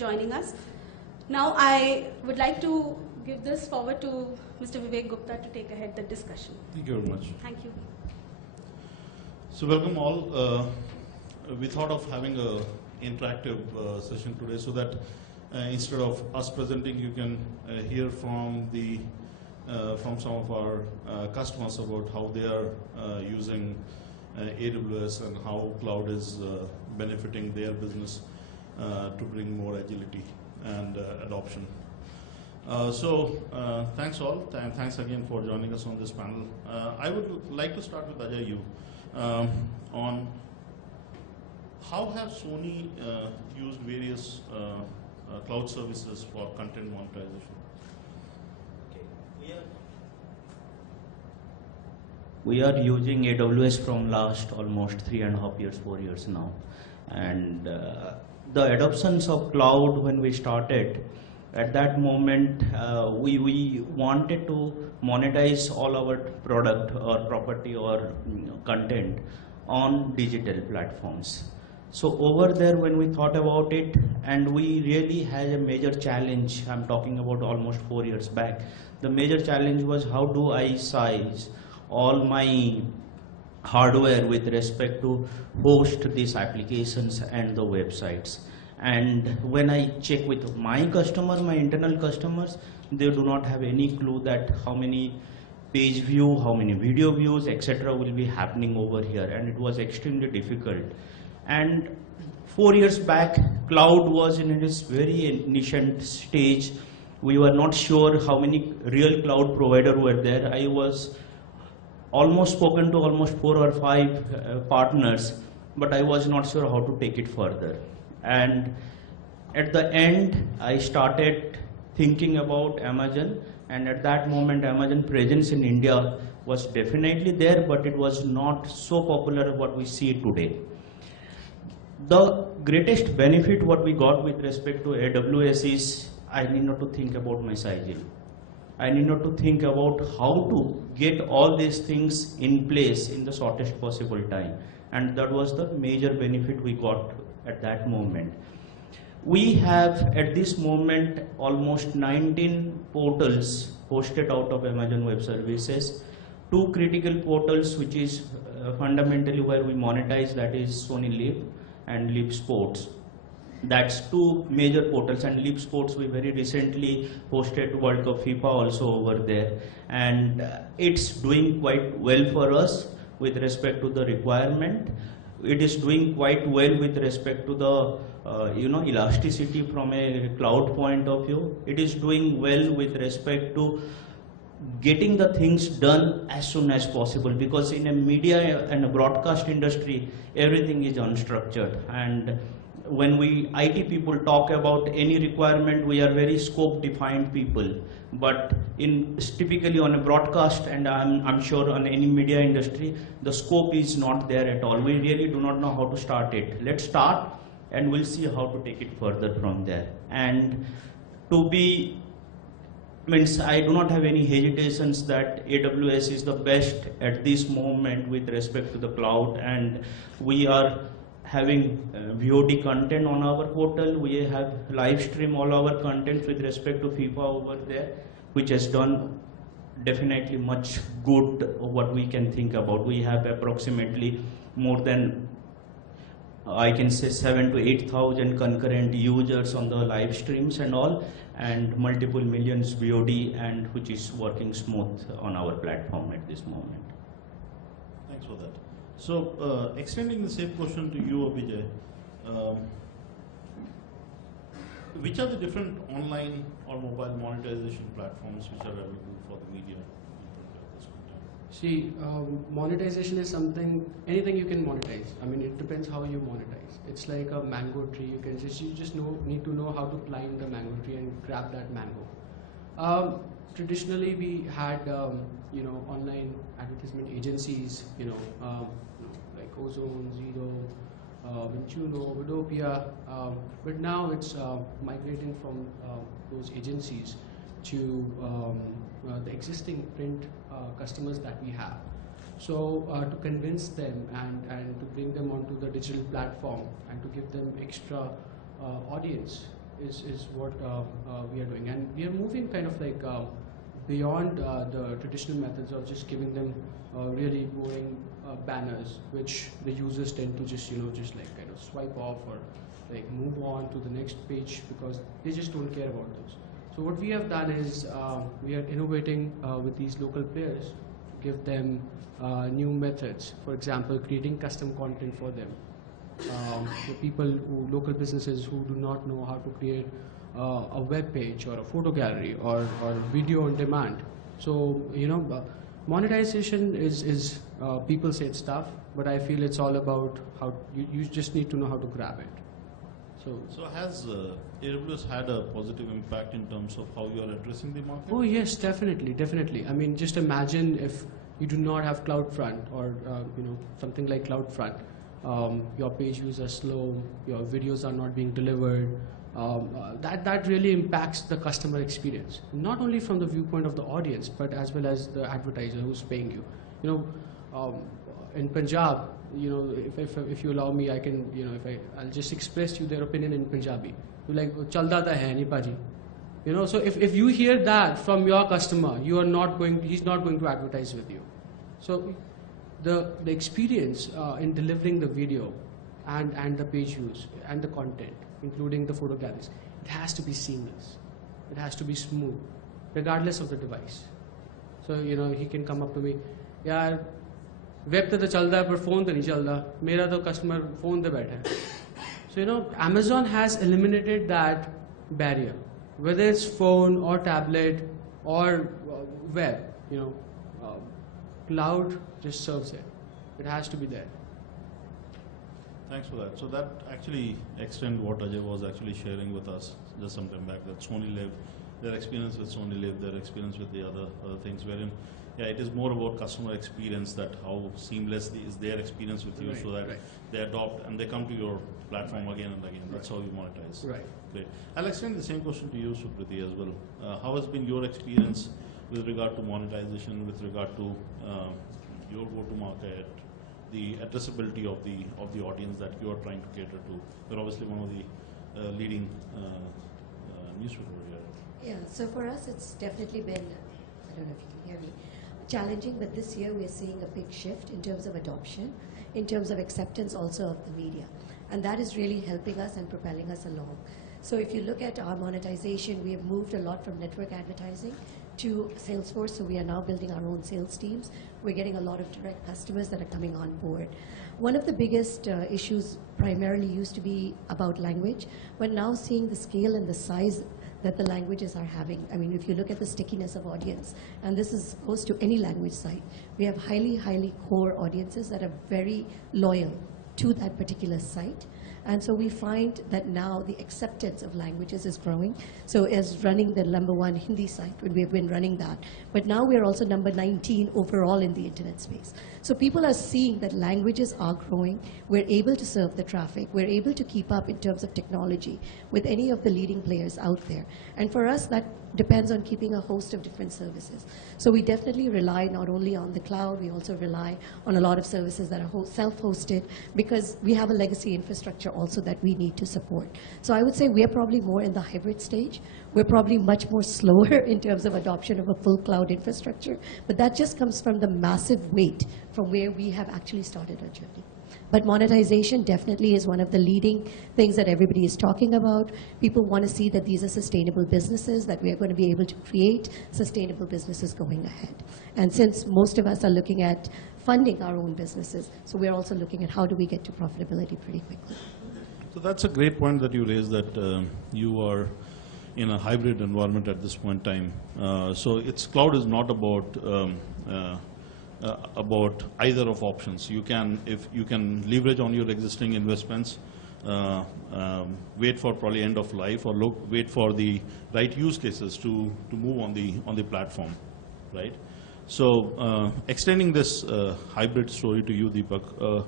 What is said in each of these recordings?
joining us. Now I would like to give this forward to Mr. Vivek Gupta to take ahead the discussion. Thank you very much. Thank you. So welcome all. We thought of having an interactive session today so that instead of us presenting, you can hear from some of our customers about how they are using AWS and how cloud is benefiting their business to bring more agility and adoption. Thanks all. Thanks again for joining us on this panel. I would like to start with Ajay, you, on how have Sony used various cloud services for content monetization? We are using AWS from last almost 3.5 years, 4 years now. And the adoptions of cloud, when we started, at that moment, we wanted to monetize all our product or property or content on digital platforms. So over there, when we thought about it, and we really had a major challenge, I'm talking about almost 4 years back, the major challenge was how do I size all my hardware with respect to host these applications and the websites. And when I check with my customers, my internal customers, they do not have any clue that how many page view, how many video views, etc. will be happening over here, and it was extremely difficult. And 4 years back, cloud was in its very nascent stage. We were not sure how many real cloud providers were there. I was almost spoken to almost 4 or 5 partners, but I was not sure how to take it further. And at the end, I started thinking about Amazon, and at that moment, Amazon presence in India was definitely there, but it was not so popular what we see today. The greatest benefit what we got with respect to AWS is I need not to think about my sizing. I need not to think about how to get all these things in place in the shortest possible time. And that was the major benefit we got at that moment. We have at this moment almost 19 portals hosted out of Amazon Web Services. 2 critical portals which is fundamentally where we monetize, that is Sony Live and Live Sports. That's 2 major portals, and Live Sports we very recently hosted World Cup FIFA also over there, and it's doing quite well for us with respect to the requirement. It is doing quite well with respect to the elasticity from a cloud point of view. It is doing well with respect to getting the things done as soon as possible, because in a media and a broadcast industry, everything is unstructured. And when we IT people talk about any requirement, we are very scope defined people. But typically on a broadcast, and I'm sure on any media industry, the scope is not there at all. We really do not know how to start it. Let's start and we'll see how to take it further from there. And I do not have any hesitations that AWS is the best at this moment with respect to the cloud, and we are having VOD content on our portal. We have live stream all our content with respect to FIFA over there, which has done definitely much good what we can think about. We have approximately more than, I can say, 7,000 to 8,000 concurrent users on the live streams and all, and multiple millions VOD, and which is working smooth on our platform at this moment. Thanks for that. So, extending the same question to you, Abhijay, which are the different online or mobile monetization platforms which are available for the media? See, monetization is something, anything you can monetize. I mean, it depends how you monetize. It's like a mango tree. You just need to know how to climb the mango tree and grab that mango. Traditionally, we had online advertisement agencies, like Ozone, Zero, Vinchuno, Vidopia, but now it's migrating from those agencies to the existing print customers that we have. So to convince them and to bring them onto the digital platform and to give them extra audience, is what we are doing, and we are moving kind of like beyond the traditional methods of just giving them really boring banners, which the users tend to just just like kind of swipe off or like move on to the next page because they just don't care about those. So what we have done is we are innovating with these local players to give them new methods. For example, creating custom content for them. The people local businesses who do not know how to create a web page or a photo gallery or video on demand. So monetization is people say it's tough, but I feel it's all about how you just need to know how to grab it. So has AWS had a positive impact in terms of how you are addressing the market? Oh yes, definitely. I mean, just imagine if you do not have CloudFront or something like CloudFront. Your page views are slow, your videos are not being delivered. That really impacts the customer experience, not only from the viewpoint of the audience, but as well as the advertiser who's paying you. In Punjab, if you allow me, I can, I'll just express you their opinion in Punjabi. You're like, "Chalda ta hai nahi paji." So if you hear that from your customer, he's not going to advertise with you. So the experience in delivering the video and the page views and the content, including the photo galleries, it has to be seamless. It has to be smooth, regardless of the device. So he can come up to me, "Yaar, web to chalda hai, but phone to nahi chalda. Mera to customer phone te baitha hai." So Amazon has eliminated that barrier, whether it's phone or tablet or web. Cloud just serves it. It has to be there. Thanks for that. So that actually extends what Ajay was actually sharing with us just some time back, that Sony Live, their experience with Sony Live, their experience with the other things, wherein it is more about customer experience, that how seamless is their experience with you, so that they adopt and they come to your platform again and again. That's how you monetize. Right. Great. I'll extend the same question to you, Supriti, as well. How has been your experience with regard to monetization, with regard to your go-to-market, the addressability of the audience that you are trying to cater to? You're obviously one of the leading newspaper here. Yeah, so for us it's definitely been, I don't know if you can hear me, challenging, but this year we're seeing a big shift in terms of adoption, in terms of acceptance also of the media. And that is really helping us and propelling us along. So if you look at our monetization, we have moved a lot from network advertising to Salesforce, so we are now building our own sales teams. We're getting a lot of direct customers that are coming on board. One of the biggest issues primarily used to be about language. We're now seeing the scale and the size that the languages are having. I mean, if you look at the stickiness of audience, and this goes to any language site, we have highly core audiences that are very loyal to that particular site. And so we find that now the acceptance of languages is growing. So as running the #1 Hindi site, we've been running that. But now we're also number 19 overall in the internet space. So people are seeing that languages are growing. We're able to serve the traffic. We're able to keep up in terms of technology with any of the leading players out there. And for us, that depends on keeping a host of different services. So we definitely rely not only on the cloud, we also rely on a lot of services that are self-hosted, because we have a legacy infrastructure also that we need to support. So I would say we're probably more in the hybrid stage. We're probably much more slower in terms of adoption of a full cloud infrastructure, but that just comes from the massive weight from where we have actually started our journey. But monetization definitely is one of the leading things that everybody is talking about. People want to see that these are sustainable businesses, that we are going to be able to create sustainable businesses going ahead. And since most of us are looking at funding our own businesses, so we're also looking at how do we get to profitability pretty quickly. So that's a great point that you raised, that you are in a hybrid environment at this point in time. So cloud is not about either of options. You can, if you can leverage on your existing investments, wait for probably end of life, or wait for the right use cases to move on the platform, right? So extending this hybrid story to you, Deepak,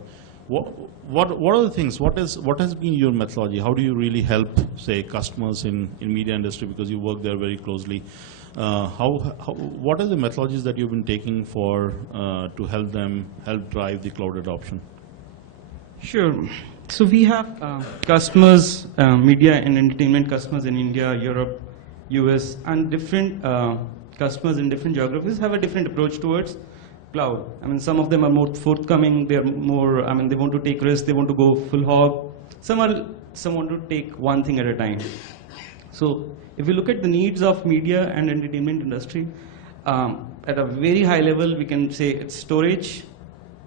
what are the things? What has been your methodology? How do you really help, say, customers in media industry, because you work there very closely? What are the methodologies that you've been taking to help drive the cloud adoption? Sure. So we have customers, media and entertainment customers in India, Europe, US, and different customers in different geographies have a different approach towards cloud. I mean, some of them are more forthcoming. They are more. I mean, they want to take risks. They want to go full hog. Some want to take one thing at a time. So if we look at the needs of media and entertainment industry, at a very high level, we can say it's storage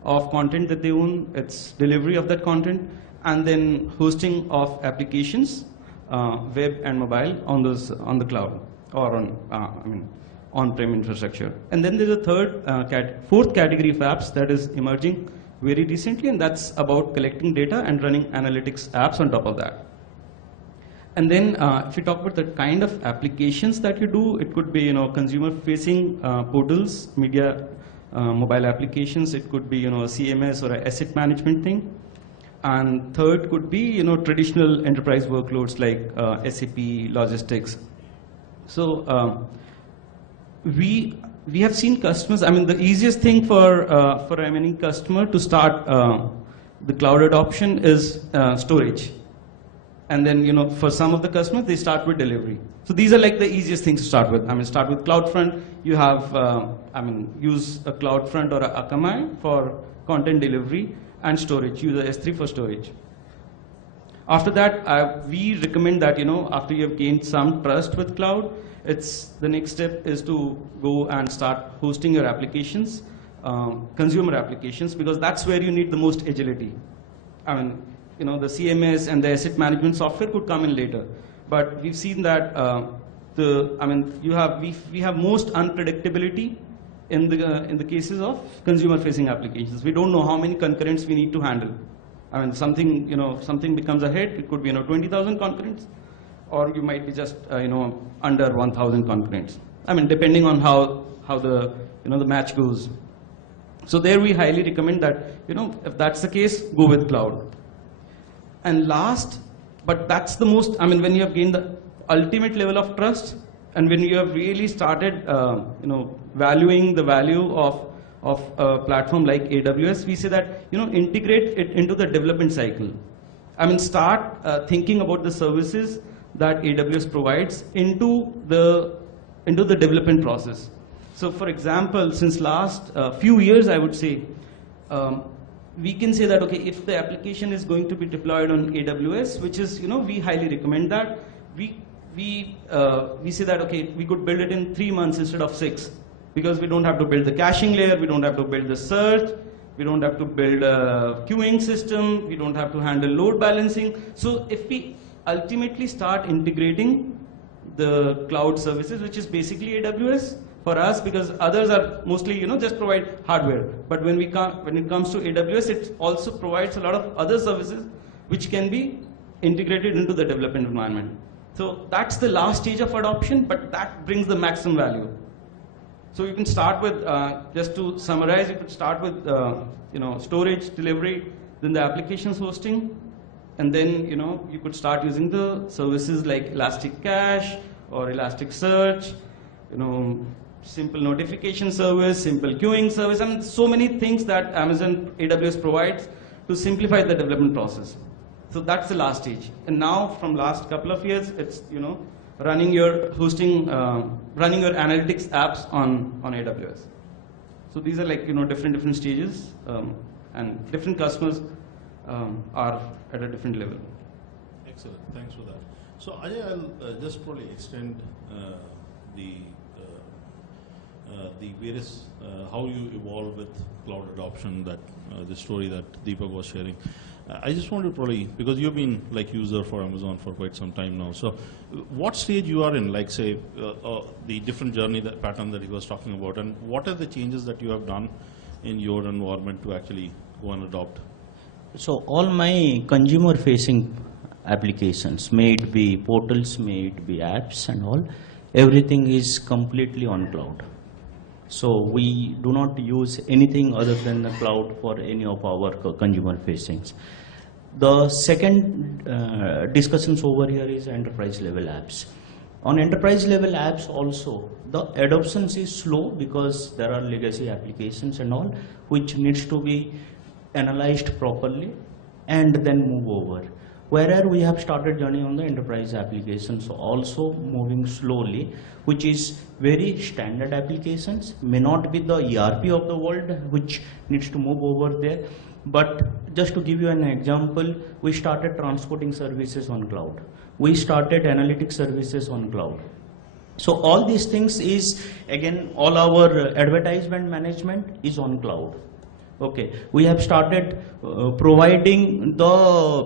of content that they own, it's delivery of that content, and then hosting of applications, web and mobile on the cloud or on on-prem infrastructure. And then there's a fourth category of apps that is emerging very recently, and that's about collecting data and running analytics apps on top of that. And then if you talk about the kind of applications that you do, it could be consumer-facing portals, media, mobile applications. It could be a CMS or an asset management thing. And third could be traditional enterprise workloads like SAP, logistics. So we have seen customers. I mean, the easiest thing for any customer to start the cloud adoption is storage. And then, for some of the customers, they start with delivery. So these are like the easiest things to start with. I mean, start with CloudFront. You have, use a CloudFront or a Akamai for content delivery and storage. Use a S3 for storage. After that, we recommend that, after you have gained some trust with cloud, the next step is to go and start hosting your applications, consumer applications, because that's where you need the most agility. I mean, the CMS and the asset management software could come in later. But we've seen that we have most unpredictability in the cases of consumer-facing applications. We don't know how many concurrents we need to handle. I mean, something becomes a hit. It could be 20,000 concurrents, or you might be just under 1,000 concurrents. I mean, depending on how the the match goes. So there we highly recommend that if that's the case, go with cloud. And last, but that's the most, when you have gained the ultimate level of trust, and when you have really started, valuing the value of a platform like AWS, we say that, integrate it into the development cycle. Start thinking about the services that AWS provides into the development process. So for example, since last few years, I would say, we can say that, okay, if the application is going to be deployed on AWS, which is, we highly recommend that, we say that, okay, we could build it in 3 months instead of 6, because we don't have to build the caching layer, we don't have to build the search, we don't have to build a queuing system, we don't have to handle load balancing. So if we ultimately start integrating the cloud services, which is basically AWS, for us, because others are mostly, just provide hardware. But when it comes to AWS, it also provides a lot of other services which can be integrated into the development environment. So that's the last stage of adoption, but that brings the maximum value. So you can start with, just to summarize, you could start with, storage, delivery, then the applications hosting, and then, you could start using the services like Elastic Cache or Elasticsearch, simple notification service, simple queuing service, so many things that Amazon AWS provides to simplify the development process. So that's the last stage. And now, from last couple of years, it's running your hosting, running your analytics apps on AWS. So these are like different stages, and different customers are at a different level. Excellent, thanks for that. So Ajay, I'll just probably extend the various, how you evolve with cloud adoption, that the story that Deepak was sharing. I just want to probably, because you've been like user for Amazon for quite some time now, so what stage you are in, like say, the different journey pattern that he was talking about, and what are the changes that you have done in your environment to actually go and adopt? So all my consumer facing applications, may it be portals, may it be apps and all, everything is completely on cloud. So we do not use anything other than the cloud for any of our consumer facings. The second discussions over here is enterprise level apps. On enterprise level apps also, the adoption is slow because there are legacy applications and all, which needs to be analyzed properly and then move over. Whereas we have started journey on the enterprise applications, also moving slowly, which is very standard applications, may not be the ERP of the world, which needs to move over there. But just to give you an example, we started transporting services on cloud. We started analytics services on cloud. So all these things is, again, all our advertisement management is on cloud. Okay, we have started providing the,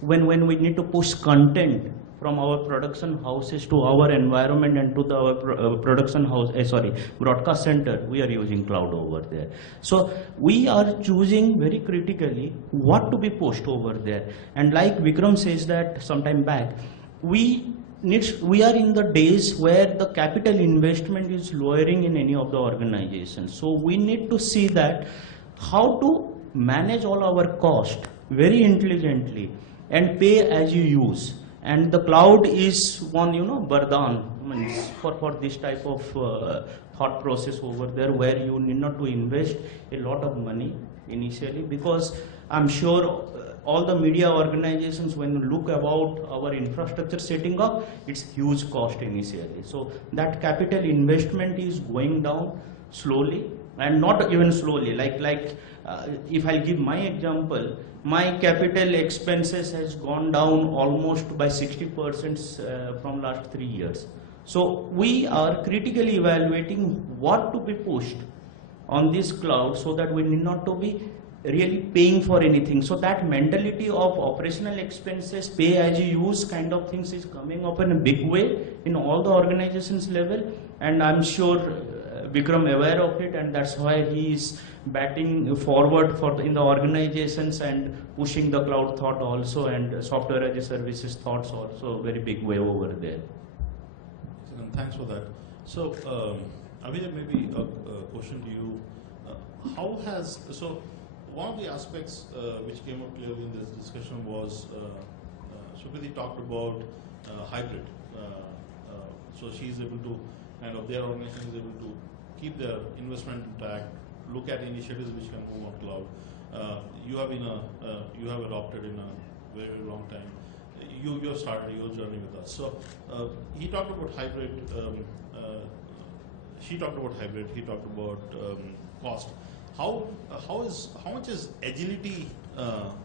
when we need to push content from our production houses to our environment and to the production house, broadcast center, we are using cloud over there. So we are choosing very critically what to be pushed over there. And like Vikram says that sometime back, we are in the days where the capital investment is lowering in any of the organizations. So we need to see that how to manage all our cost very intelligently and pay as you use. And the cloud is one, Bardan for this type of thought process over there, where you need not to invest a lot of money initially, because I'm sure all the media organizations, when you look about our infrastructure setting up, it's huge cost initially. So that capital investment is going down slowly, and not even slowly, if I give my example, my capital expenses has gone down almost by 60% from last 3 years. So we are critically evaluating what to be pushed on this cloud, so that we need not to be really paying for anything. So that mentality of operational expenses, pay as you use kind of things is coming up in a big way in all the organizations level. And I'm sure Vikram aware of it, and that's why he is batting forward in the organizations and pushing the cloud thought also, and software as a services thoughts also very big way over there. Thanks for that. So Abhijay, maybe a question to you. One of the aspects which came up clearly in this discussion was Sukriti talked about hybrid. So she is able to their organization is able to keep their investment intact, look at initiatives which can move on cloud. You have adopted in a very, very long time. You have started your journey with us. So he talked about hybrid. She talked about hybrid. He talked about cost. How much is agility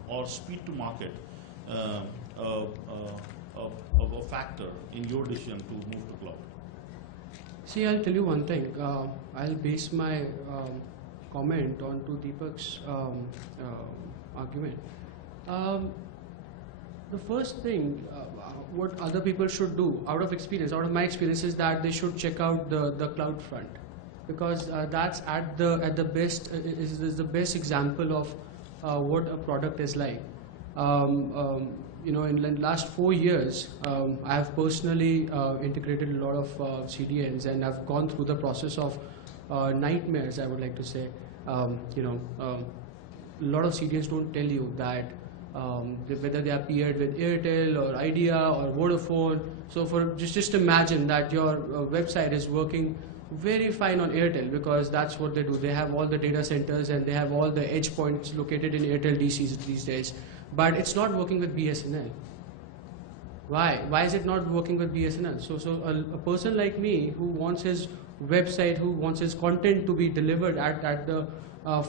or speed to market of a factor in your decision to move to cloud? See, I'll tell you one thing. I'll base my comment on to Deepak's argument. The first thing, what other people should do, out of my experience, is that they should check out the cloud front, because that's at the best is the best example of what a product is like. In the last 4 years, I have personally integrated a lot of CDNs, and I've gone through the process of nightmares, I would like to say. A lot of CDNs don't tell you that whether they are paired with Airtel or Idea or Vodafone. So just imagine that your website is working very fine on Airtel, because that's what they do. They have all the data centers and they have all the edge points located in Airtel DCs these days. But it's not working with BSNL. Why? Why is it not working with BSNL? So a person like me who wants his website, who wants his content to be delivered at the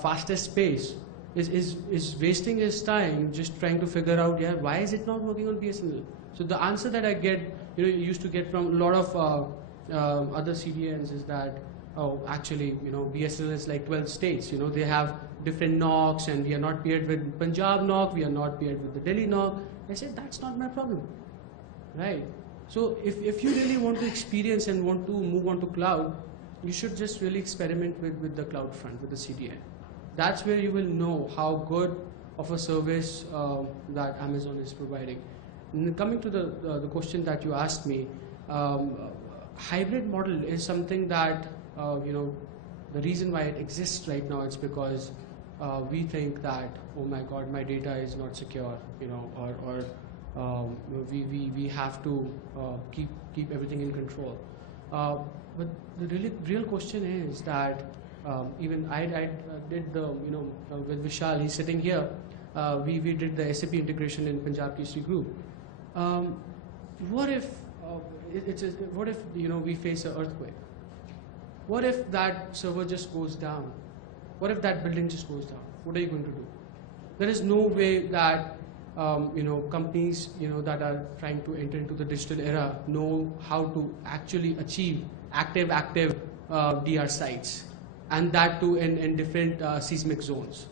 fastest pace, is wasting his time just trying to figure out, why is it not working on BSNL? So the answer that I get, used to get from a lot of other CDNs is that, actually, BSNL is like 12 states. They have different NOCs, and we are not paired with Punjab NOC, we are not paired with the Delhi NOC. I said, that's not my problem, right? So if you really want to experience and want to move on to cloud, you should just really experiment with the cloud front, with the CDN. That's where you will know how good of a service that Amazon is providing. And coming to the question that you asked me, hybrid model is something that, the reason why it exists right now is because we think that, oh my God, my data is not secure, or we have to keep everything in control. But the real question is that Even I did the, with Vishal, he's sitting here, we did the SAP integration in Punjab Kesari Group. What if, what if, we face an earthquake? What if that server just goes down? What if that building just goes down? What are you going to do? There is no way that companies that are trying to enter into the digital era know how to actually achieve active DR sites, and that too in different seismic zones.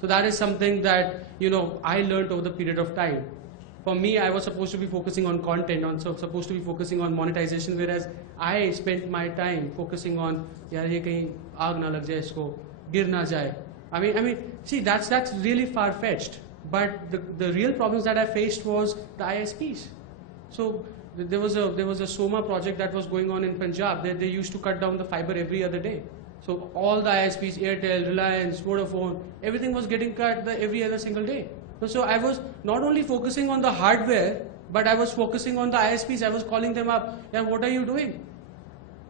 So that is something that I learned over the period of time. For me, I was supposed to be focusing on content, supposed to be focusing on monetization, whereas I spent my time focusing on yaar ye kahin aag na lag jaye, isko gir na jaye. I mean, see, that's really far-fetched. But the real problems that I faced was the ISPs. So there was a Soma project that was going on in Punjab. They used to cut down the fiber every other day. So all the ISPs, Airtel, Reliance, Vodafone, everything was getting cut every other single day. So I was not only focusing on the hardware, but I was focusing on the ISPs. I was calling them up. Yeah, what are you doing?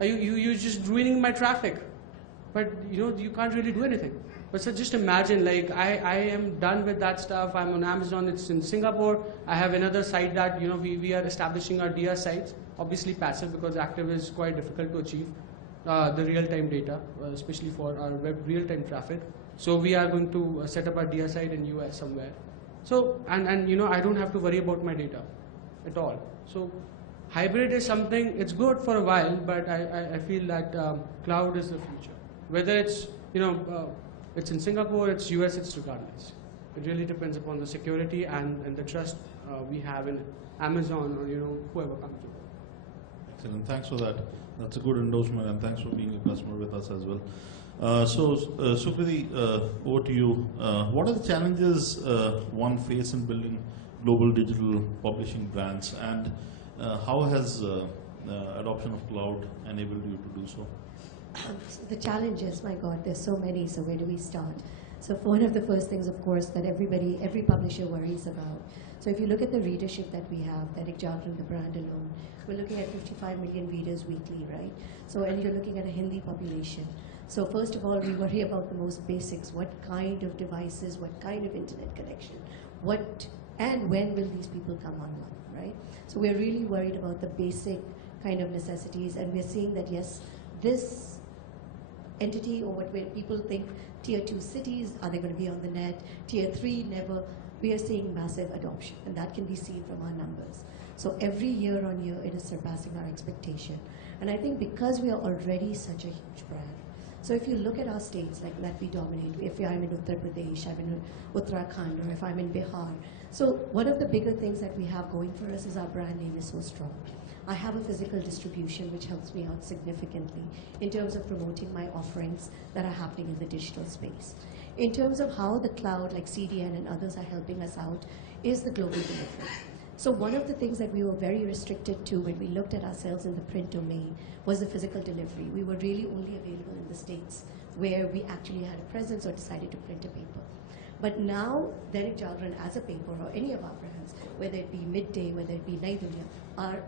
You're just ruining my traffic. But you can't really do anything. But so just imagine, like I am done with that stuff. I'm on Amazon. It's in Singapore. I have another site that we are establishing our DR sites. Obviously passive, because active is quite difficult to achieve the real-time data, especially for our web real-time traffic. So we are going to set up our DR site in US somewhere. So and I don't have to worry about my data at all. So hybrid is something, it's good for a while, but I feel that cloud is the future. Whether it's it's in Singapore, it's US, it's regardless. It really depends upon the security and the trust we have in Amazon or whoever comes to it. Excellent, thanks for that. That's a good endorsement, and thanks for being a customer with us as well. Sukriti, over to you. What are the challenges one face in building global digital publishing brands, and how has adoption of cloud enabled you to do so? The challenges, my God, there's so many, so where do we start? So one of the first things, of course, that every publisher worries about. So if you look at the readership that we have, Derek Jargon, the brand alone, we're looking at 55 million readers weekly, right? So, and you're looking at a Hindi population. So first of all, we worry about the most basics. What kind of devices, what kind of internet connection, what and when will these people come online, right? So we're really worried about the basic kind of necessities, and we're seeing that, yes, this entity, or what people think tier 2 cities, are they going to be on the net? Tier 3, never. We are seeing massive adoption, and that can be seen from our numbers. So every year on year, it is surpassing our expectation. And I think because we are already such a huge brand, so if you look at our states like that we dominate, if I'm in Uttar Pradesh, I'm in Uttarakhand, or if I'm in Bihar. So one of the bigger things that we have going for us is our brand name is so strong. I have a physical distribution which helps me out significantly in terms of promoting my offerings that are happening in the digital space. In terms of how the cloud, like CDN and others, are helping us out, is the global delivery. So one of the things that we were very restricted to when we looked at ourselves in the print domain was the physical delivery. We were really only available in the States where we actually had a presence or decided to print a paper. But now, Derek Jalran as a paper, or any of our brands, whether it be Midday, whether it be Nai Dunya, are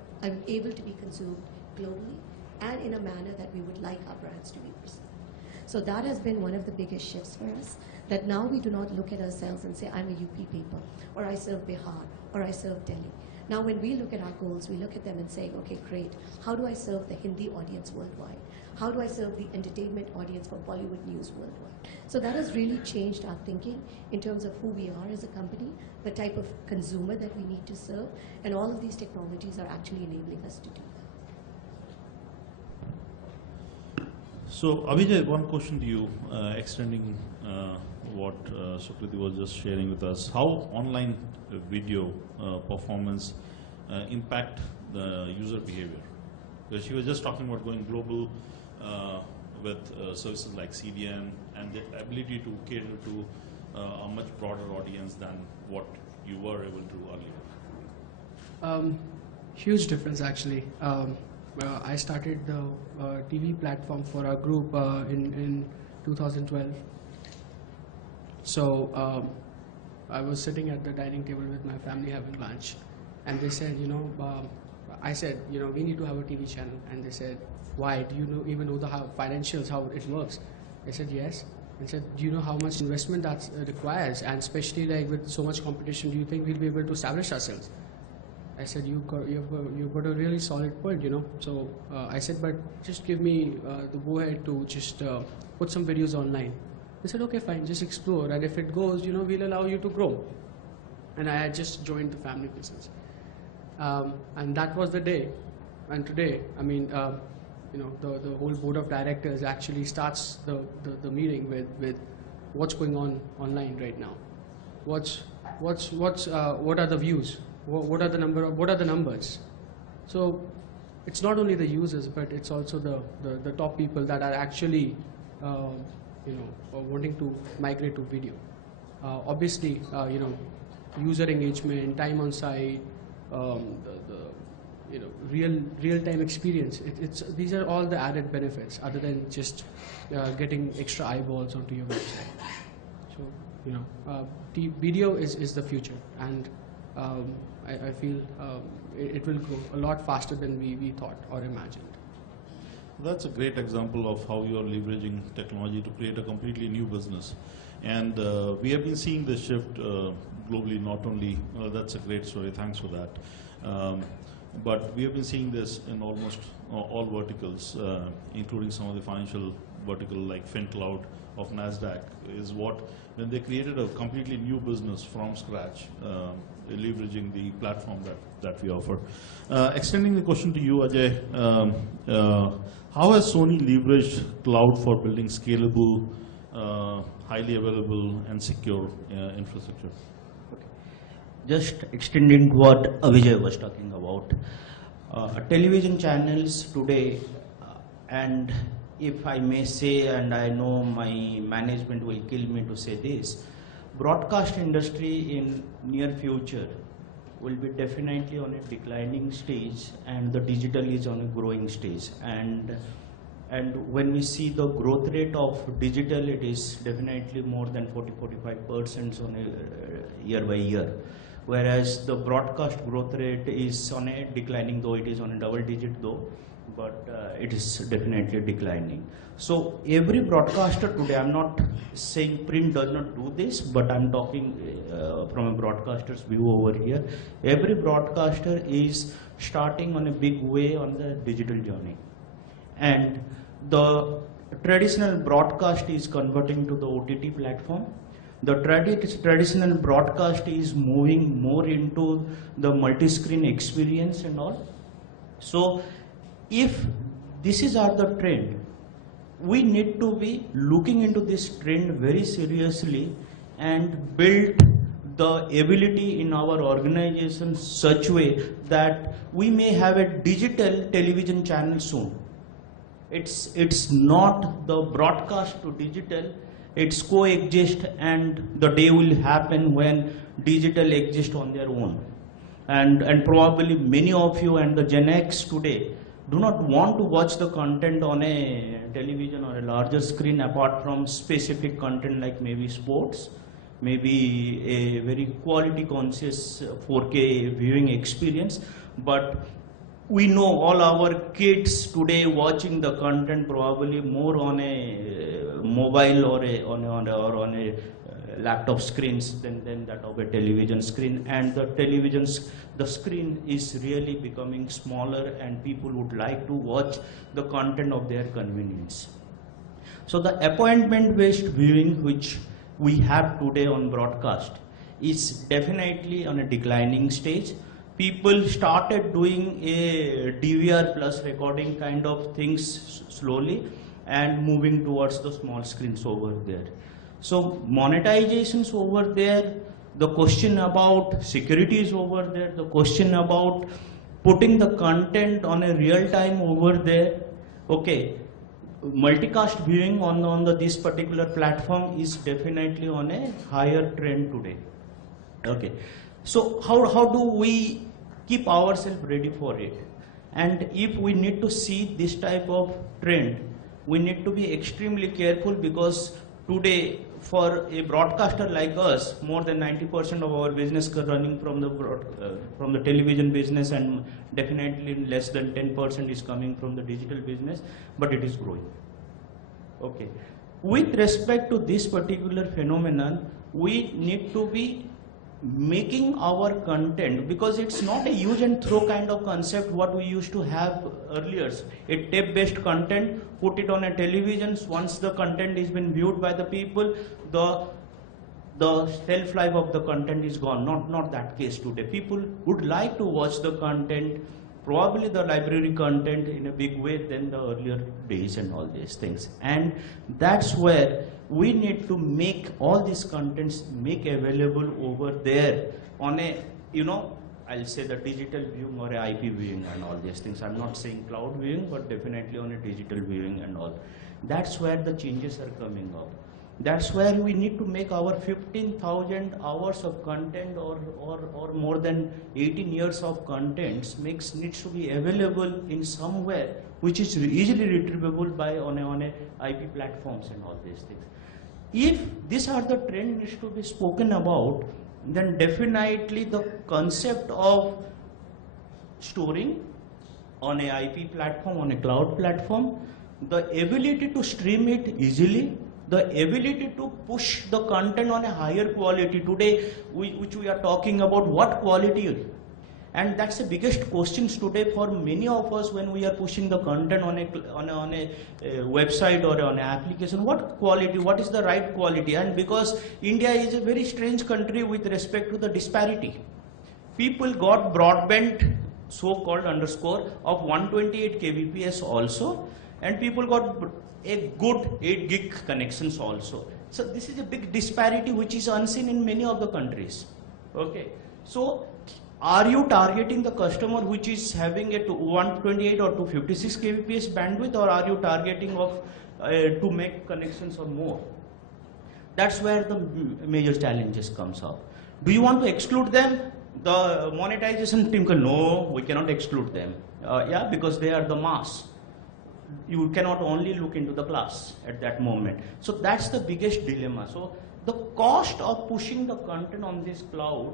able to be consumed globally and in a manner that we would like our brands to be perceived. So that has been one of the biggest shifts for us, that now we do not look at ourselves and say, I'm a UP paper, or I serve Bihar, or I serve Delhi. Now when we look at our goals, we look at them and say, okay, great, how do I serve the Hindi audience worldwide? How do I serve the entertainment audience for Bollywood news worldwide? So that has really changed our thinking in terms of who we are as a company, the type of consumer that we need to serve, and all of these technologies are actually enabling us to do that. So Abhijay, one question to you, extending what Sukriti was just sharing with us. How online video performance impact the user behavior? Because she was just talking about going global with services like CDN and the ability to cater to a much broader audience than what you were able to earlier. Huge difference, actually. I started the TV platform for our group in 2012. So I was sitting at the dining table with my family having lunch, and they said, I said, we need to have a TV channel, and they said, why? Do you even know the financials, how it works? I said yes. And said, do you know how much investment that requires? And especially like with so much competition, do you think we'll be able to establish ourselves? I said, you've got a really solid point, you know. So I said, but just give me the go ahead to just put some videos online. They said, okay, fine, just explore. And if it goes, you know, we'll allow you to grow. And I had just joined the family business. And that was the day. And today, I mean, you know, the whole board of directors actually starts the meeting with what's going on online right now. What are the views? What are the numbers? So it's not only the users, but it's also the top people that are actually you know, wanting to migrate to video. Obviously, you know, user engagement, time on site, you know, real-time experience. These are all the added benefits other than just getting extra eyeballs onto your website. So, you know, the video is the future, and I feel it will grow a lot faster than we thought or imagined. That's a great example of how you are leveraging technology to create a completely new business. And we have been seeing this shift globally, not only, that's a great story, thanks for that. But we have been seeing this in almost all verticals, including some of the financial vertical like FinCloud of NASDAQ, is what, when they created a completely new business from scratch, leveraging the platform that we offer. Extending the question to you, Ajay, how has Sony leveraged cloud for building scalable, highly available and secure infrastructure? Just extending what Avijay was talking about. Television channels today, and if I may say, and I know my management will kill me to say this, broadcast industry in near future will be definitely on a declining stage, and the digital is on a growing stage. And when we see the growth rate of digital, it is definitely more than 40-45% on a year by year. Whereas the broadcast growth rate is on a declining, though it is on a double digit though, but it is definitely declining. So every broadcaster today, I'm not saying print does not do this, but I'm talking from a broadcaster's view over here. Every broadcaster is starting on a big way on the digital journey. And the traditional broadcast is converting to the OTT platform. The traditional broadcast is moving more into the multi-screen experience and all. So if this is the trend, we need to be looking into this trend very seriously and build the ability in our organization such way that we may have a digital television channel soon. It's not the broadcast to digital, it's coexist, and the day will happen when digital exists on their own. And probably many of you and the Gen X today do not want to watch the content on a television or a larger screen apart from specific content like maybe sports, maybe a very quality conscious 4K viewing experience. But we know all our kids today watching the content probably more on a mobile or on a laptop screens than that of a television screen. And the screen is really becoming smaller, and people would like to watch the content of their convenience. So the appointment-based viewing which we have today on broadcast is definitely on a declining stage. People started doing a DVR plus recording kind of things slowly and moving towards the small screens over there. So monetizations over there, the question about security is over there, the question about putting the content on a real time over there. Okay, multicast viewing on this particular platform is definitely on a higher trend today. Okay, so how do we keep ourselves ready for it? And if we need to see this type of trend, we need to be extremely careful, because today for a broadcaster like us, more than 90% of our business is running from the television business, and definitely less than 10% is coming from the digital business, but it is growing. Okay, with respect to this particular phenomenon, we need to be making our content, because it's not a use and throw kind of concept what we used to have earlier. A tape based content, put it on a television, once the content is been viewed by the people, the shelf life of the content is gone. Not that case today. People would like to watch the content, probably the library content in a big way than the earlier days and all these things. And that's where we need to make all these contents make available over there on a, I'll say the digital viewing or a IP viewing and all these things. I'm not saying cloud viewing, but definitely on a digital viewing and all. That's where the changes are coming up. That's where we need to make our 15,000 hours of content or more than 18 years of contents needs to be available in somewhere which is easily retrievable by on a IP platforms and all these things. If these are the trend needs to be spoken about, then definitely the concept of storing on a IP platform, on a cloud platform, the ability to stream it easily, the ability to push the content on a higher quality. Today, which we are talking about, what quality? And that's the biggest questions today for many of us when we are pushing the content on a website or on an application. What quality? What is the right quality? And because India is a very strange country with respect to the disparity. People got broadband, so-called underscore, of 128 kbps also, and people got a good 8 gig connections also. So this is a big disparity which is unseen in many of the countries. Okay, so are you targeting the customer which is having a 128 or 256 kbps bandwidth, or are you targeting of to make connections or more? That's where the major challenges comes up. Do you want to exclude them? The monetization team can, no, we cannot exclude them. Yeah, because they are the mass. You cannot only look into the class at that moment. So that's the biggest dilemma. So the cost of pushing the content on this cloud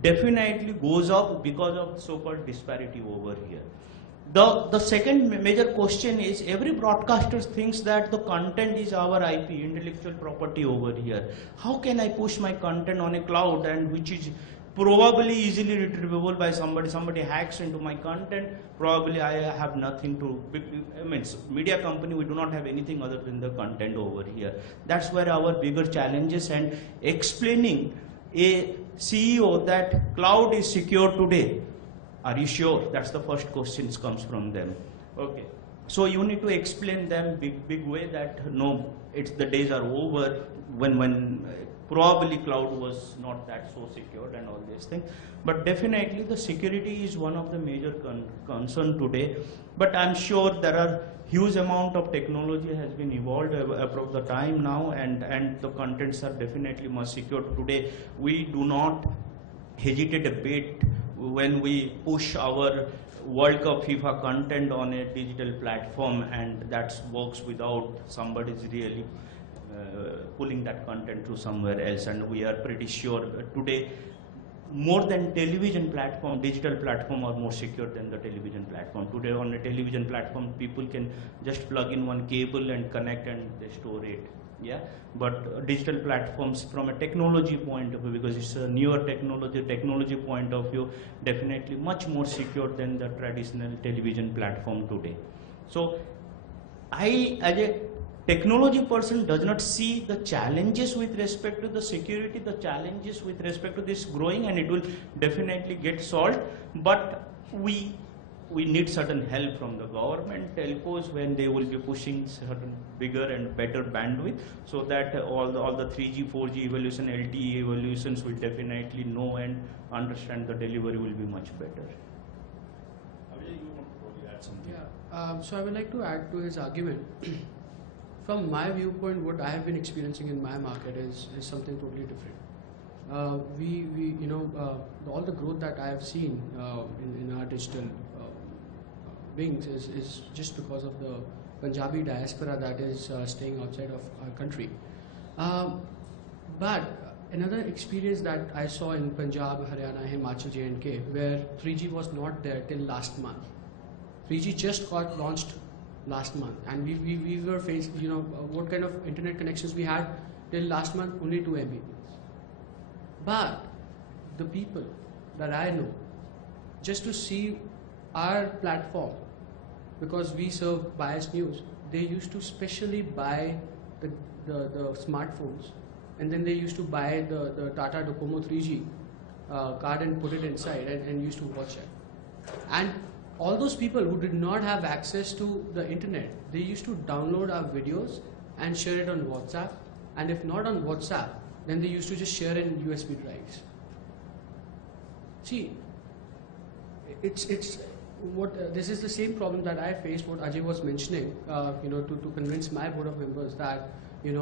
definitely goes up because of so-called disparity over here. The second major question is, every broadcaster thinks that the content is our IP, intellectual property over here. How can I push my content on a cloud and which is probably easily retrievable by somebody hacks into my content, probably I have nothing to, I mean, media company, we do not have anything other than the content over here. That's where our bigger challenges, and explaining a CEO that cloud is secure today. Are you sure? That's the first question comes from them. Okay. So you need to explain them big way that no, the days are over when probably cloud was not that so secured and all these things. But definitely the security is one of the major concern today. But I'm sure there are huge amount of technology has been evolved across the time now, and the contents are definitely much secure today. We do not hesitate a bit when we push our World Cup FIFA content on a digital platform, and that works without somebody's really pulling that content to somewhere else. And we are pretty sure today more than television platform, digital platform are more secure than the television platform. Today on a television platform, people can just plug in one cable and connect and they store it. Yeah, but digital platforms from a technology point of view, because it's a newer technology point of view, definitely much more secure than the traditional television platform today. So I, as a technology person, does not see the challenges with respect to the security, the challenges with respect to this growing, and it will definitely get solved. But we need certain help from the government, telcos, when they will be pushing certain bigger and better bandwidth, so that all the 3G, 4G evolution, LTE evolutions will definitely know and understand the delivery will be much better. Abhijay, you want to probably add something? Yeah, so I would like to add to his argument. From my viewpoint, what I have been experiencing in my market is something totally different. All the growth that I have seen in our digital wings is just because of the Punjabi diaspora that is staying outside of our country. But another experience that I saw in Punjab, Haryana, Himachal, J&K, where 3G was not there till last month. 3G just got launched last month, and we were faced, what kind of internet connections we had till last month, only 2 Mbps. But the people that I know, just to see our platform, because we serve biased news, they used to specially buy the smartphones, and then they used to buy the Tata Docomo 3G card and put it inside and used to watch it. And all those people who did not have access to the internet, they used to download our videos and share it on WhatsApp, and if not on WhatsApp, then they used to just share in USB drives. See, this is the same problem that I faced, what Ajay was mentioning, to convince my board of members that, they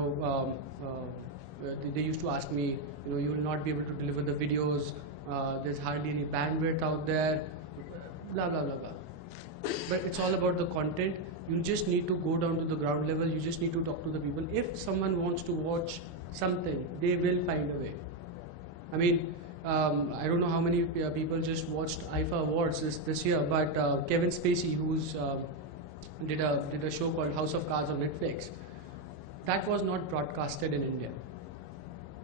used to ask me, you will not be able to deliver the videos, there's hardly any bandwidth out there, blah, blah, blah, blah. But it's all about the content. You just need to go down to the ground level, you just need to talk to the people. If someone wants to watch something, they will find a way. I mean, I don't know how many people just watched IFA Awards this year, but Kevin Spacey, who's did a show called House of Cards on Netflix, that was not broadcasted in India.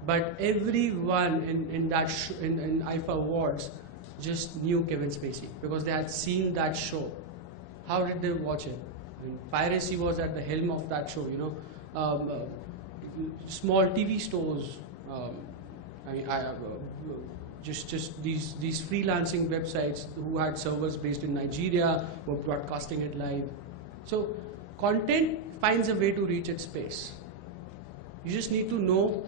But everyone in IFA Awards just knew Kevin Spacey because they had seen that show. How did they watch it? I mean, piracy was at the helm of that show. Small TV stores. Just these freelancing websites who had servers based in Nigeria were broadcasting it live. So content finds a way to reach its space. You just need to know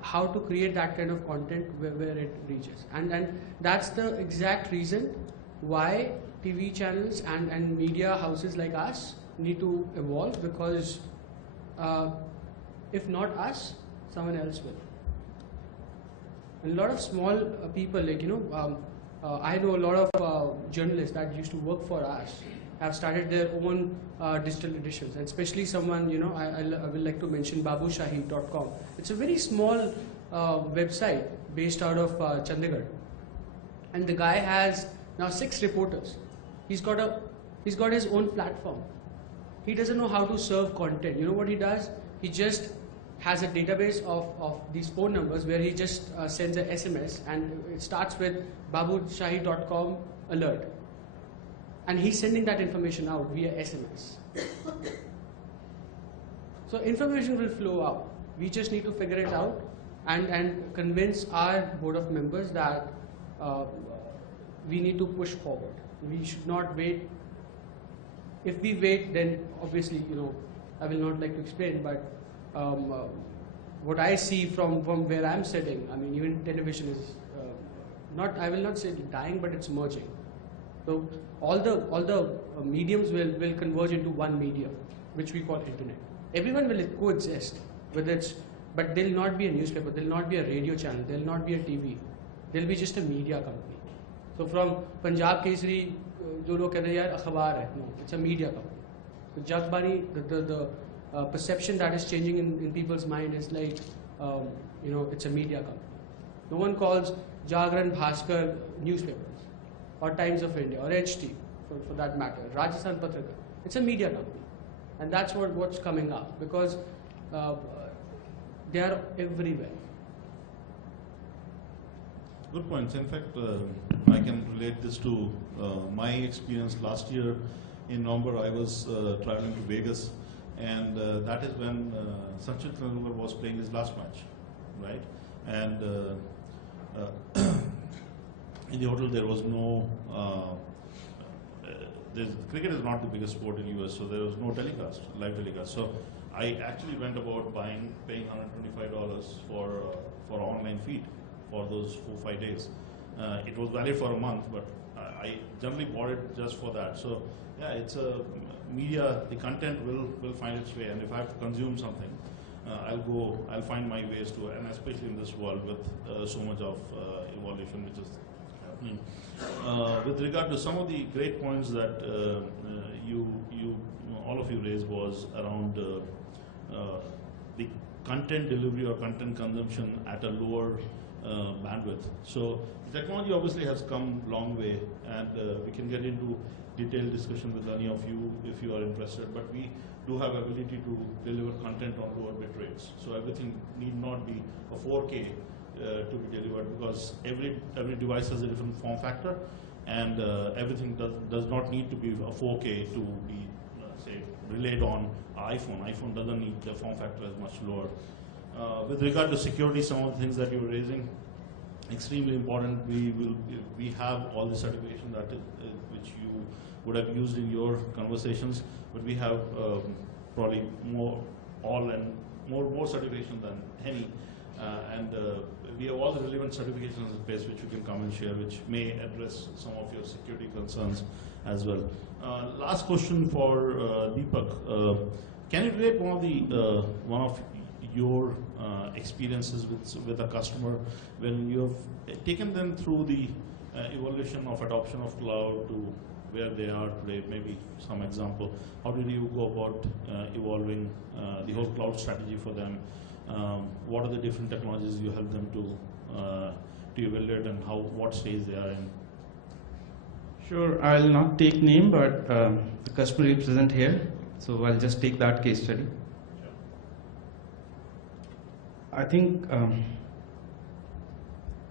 how to create that kind of content where it reaches. And that's the exact reason why TV channels and media houses like us need to evolve, because if not us, someone else will. And a lot of small people, I know a lot of journalists that used to work for us have started their own digital editions, and especially someone, I will like to mention babushahi.com. It's a very small website based out of Chandigarh, and the guy has now 6 reporters. He's got his own platform. He doesn't know how to serve content. You know what he does? He just has a database of these phone numbers where he just sends an SMS, and it starts with babushahi.com alert. And he's sending that information out via SMS. So information will flow out. We just need to figure it out and convince our board of members that we need to push forward. We should not wait. If we wait, then obviously, I will not like to explain, but what I see from where I'm sitting, I mean, even television is I will not say dying, but it's merging. So all the mediums will converge into one medium, which we call internet. Everyone will coexist with its, but there'll not be a newspaper, there'll not be a radio channel, there'll not be a TV, there'll be just a media company. So from Punjab Kesari, jo log kehte hain yaar akhbar hai, no, it's a media company. So Jagbani, the perception that is changing in people's mind is like, it's a media company. No one calls Jagran, Bhaskar newspapers, or Times of India, or HT, for that matter, Rajasthan Patrika. It's a media company, and that's what's coming up, because they are everywhere. Good points. In fact, I can relate this to my experience last year. In November, I was traveling to Vegas, and that is when Sachin Tendulkar was playing his last match, right? And in the hotel, there was no. Cricket is not the biggest sport in US, so there was no telecast, live telecast. So I actually went about paying $125 for online feed for those 4-5 days. It was valid for a month, but I generally bought it just for that. So yeah, it's a media. The content will find its way, and if I have to consume something, I'll find my ways to, and especially in this world with so much of evolution which is happening. With regard to some of the great points that all of you raised was around the content delivery or content consumption at a lower bandwidth. So the technology obviously has come a long way, and we can get into detailed discussion with any of you if you are interested, but we do have ability to deliver content on lower bit rates. So everything need not be a 4K to be delivered, because every device has a different form factor, and everything does not need to be a 4K to be say relayed on iPhone. iPhone doesn't need, the form factor is much lower. With regard to security, some of the things that you were raising, extremely important. We have all the certification that which you would have used in your conversations, but we have probably more certification than any, and we have all the relevant certifications in place which you can come and share, which may address some of your security concerns as well. Last question for Deepak. Can you relate one of your experiences with a customer when you have taken them through the evolution of adoption of cloud to where they are today? Maybe some example. How did you go about evolving the whole cloud strategy for them? What are the different technologies you help them to evaluate, and what stage they are in? Sure, I'll not take name, but the customer is present here, so I'll just take that case study. I think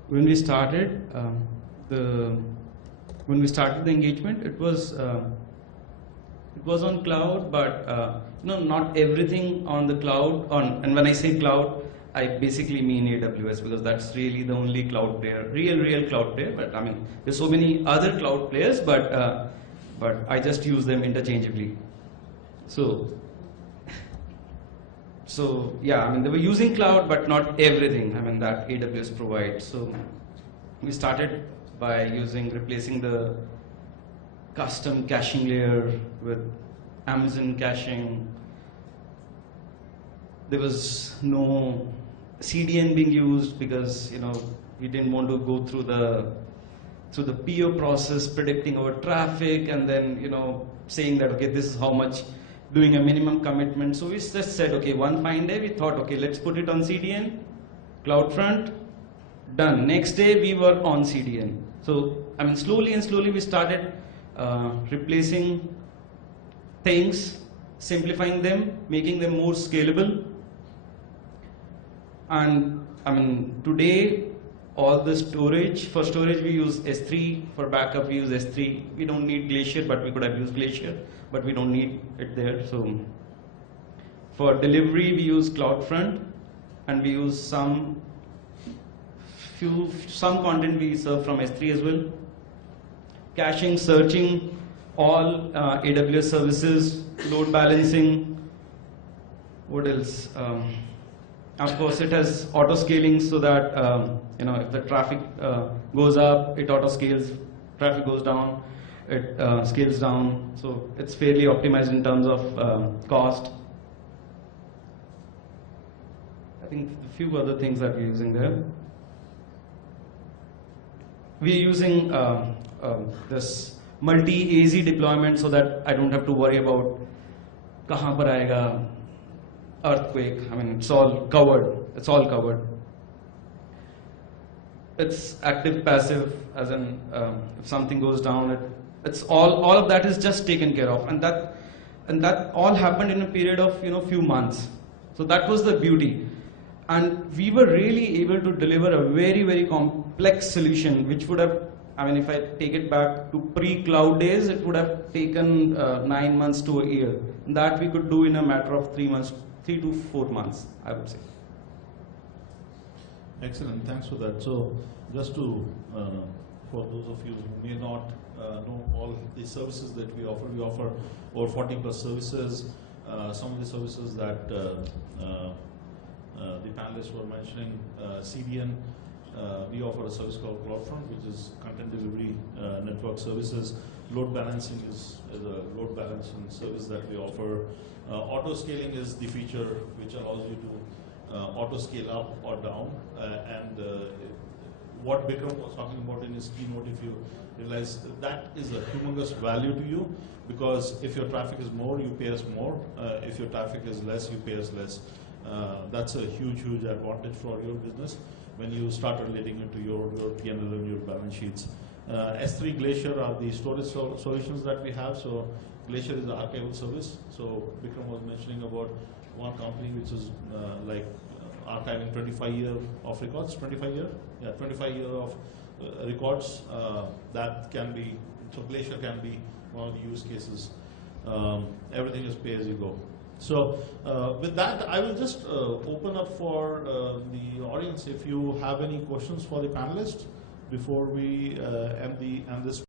when we started the engagement, it was on cloud, but not everything on the cloud. And when I say cloud, I basically mean AWS, because that's really the only cloud player, real cloud player. But I mean, there's so many other cloud players, but I just use them interchangeably. So yeah, I mean, they were using cloud, but not everything, I mean, that AWS provides. So we started by replacing the custom caching layer with Amazon caching. There was no CDN being used because we didn't want to go through the PO process, predicting our traffic, and then saying that okay, this is how much, doing a minimum commitment. So we just said, okay, one fine day we thought, okay, let's put it on CDN, CloudFront, done. Next day we were on CDN. So I mean, slowly we started replacing things, simplifying them, making them more scalable. And I mean, today all the storage, for storage we use S3, for backup we use S3. We don't need Glacier, but we could have used Glacier, but we don't need it there. So for delivery we use CloudFront, and we use some content we serve from S3 as well. Caching, searching, all AWS services, load balancing. What else? Of course, it has auto scaling, so that if the traffic goes up, it auto scales. Traffic goes down, it scales down. So it's fairly optimized in terms of cost. I think a few other things that we're using there. We're using this multi-AZ deployment, so that I don't have to worry about kahan par aayega earthquake. I mean, it's all covered. It's active, passive, as in if something goes down, it's all of that is just taken care of, and that all happened in a period of few months. So that was the beauty, and we were really able to deliver a very complex solution, which would have, I mean, if I take it back to pre-cloud days, it would have taken 9 months to a year. That we could do in a matter of 3 to 4 months, I would say. Excellent, thanks for that. So just to, for those of you who may not know all the services that we offer over 40 plus services. Some of the services that the panelists were mentioning, CDN, we offer a service called CloudFront, which is content delivery network services. Load balancing is a load balancing service that we offer. Auto scaling is the feature which allows you to auto scale up or down. And what Bikram was talking about in his keynote, if you realize that is a humongous value to you, because if your traffic is more, you pay us more. If your traffic is less, you pay us less. That's a huge advantage for your business. when you start relating it to your P&L and your balance sheets. S3 Glacier are the storage solutions that we have. So Glacier is the archival service. So Vikram was mentioning about one company which is archiving 25 years of records, 25 years of records. That can be, so Glacier can be one of the use cases. Everything is pay as you go. So with that, I will just open up for the audience if you have any questions for the panelists before we end this.